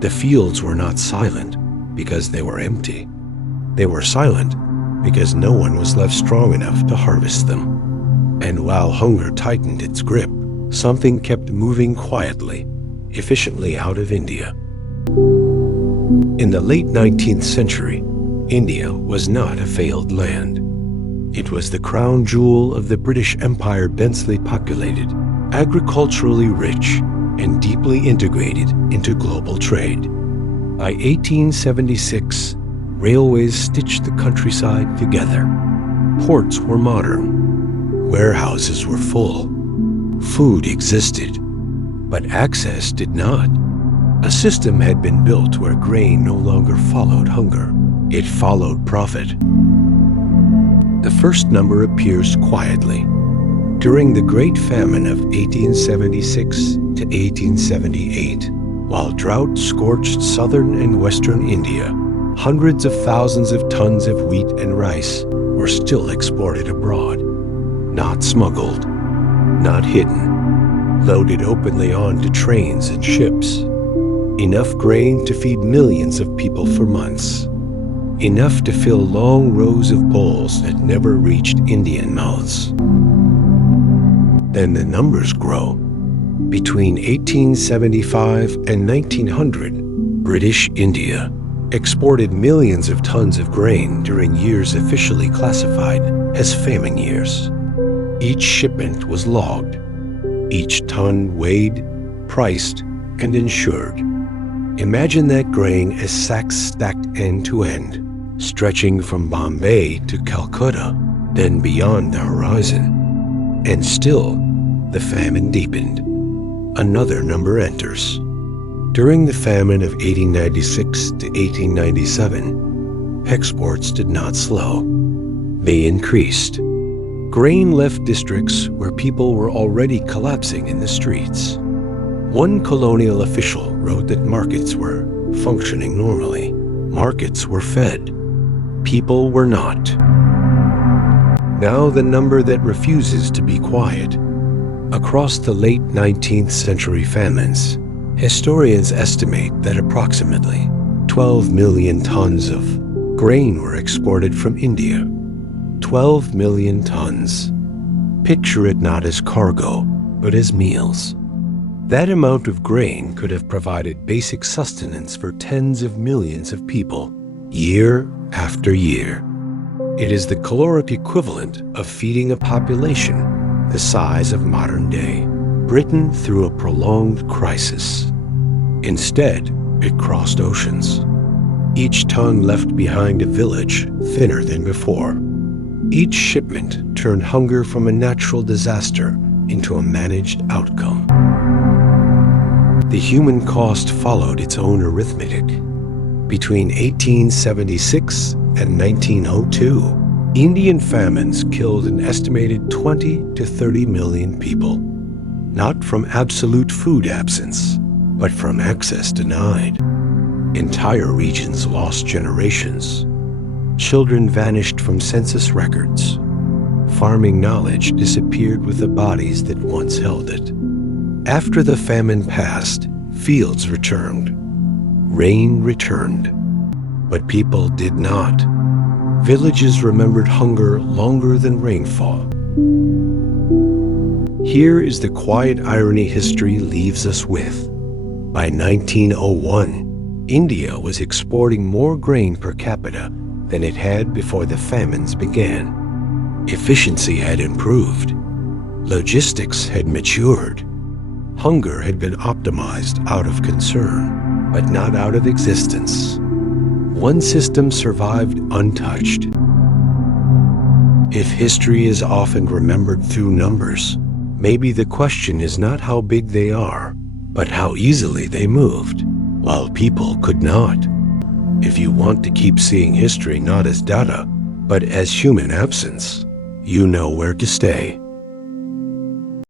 The fields were not silent because they were empty. They were silent because no one was left strong enough to harvest them. And while hunger tightened its grip, something kept moving quietly, efficiently out of India. In the late 19th century, India was not a failed land. It was the crown jewel of the British Empire, densely populated, agriculturally rich, and deeply integrated into global trade. By 1876, railways stitched the countryside together. Ports were modern. Warehouses were full. Food existed, but access did not. A system had been built where grain no longer followed hunger. It followed profit. The first number appears quietly. During the Great Famine of 1876 to 1878, while drought scorched southern and western India, hundreds of thousands of tons of wheat and rice were still exported abroad, not smuggled, not hidden, loaded openly onto trains and ships. Enough grain to feed millions of people for months. Enough to fill long rows of bowls that never reached Indian mouths. Then the numbers grow. Between 1875 and 1900, British India exported millions of tons of grain during years officially classified as famine years. Each shipment was logged, each ton weighed, priced, and insured. Imagine that grain as sacks stacked end to end, stretching from Bombay to Calcutta, then beyond the horizon. And still, the famine deepened. Another number enters. During the famine of 1896 to 1897, exports did not slow. They increased. Grain left districts where people were already collapsing in the streets. One colonial official wrote that markets were functioning normally. Markets were fed. People were not. Now the number that refuses to be quiet. Across the late 19th century famines, historians estimate that approximately 12 million tons of grain were exported from India. 12 million tons. Picture it not as cargo, but as meals. That amount of grain could have provided basic sustenance for tens of millions of people, year after year. It is the caloric equivalent of feeding a population the size of modern day Britain through a prolonged crisis. Instead, it crossed oceans. Each ton left behind a village thinner than before. Each shipment turned hunger from a natural disaster into a managed outcome. The human cost followed its own arithmetic. Between 1876 and 1902, Indian famines killed an estimated 20 to 30 million people, not from absolute food absence, but from access denied. Entire regions lost generations. Children vanished from census records. Farming knowledge disappeared with the bodies that once held it. After the famine passed, fields returned. Rain returned. But people did not. Villages remembered hunger longer than rainfall. Here is the quiet irony history leaves us with. By 1901, India was exporting more grain per capita than it had before the famines began. Efficiency had improved. Logistics had matured. Hunger had been optimized out of concern, but not out of existence. One system survived untouched. If history is often remembered through numbers, maybe the question is not how big they are, but how easily they moved, while people could not. If you want to keep seeing history not as data, but as human absence, you know where to stay.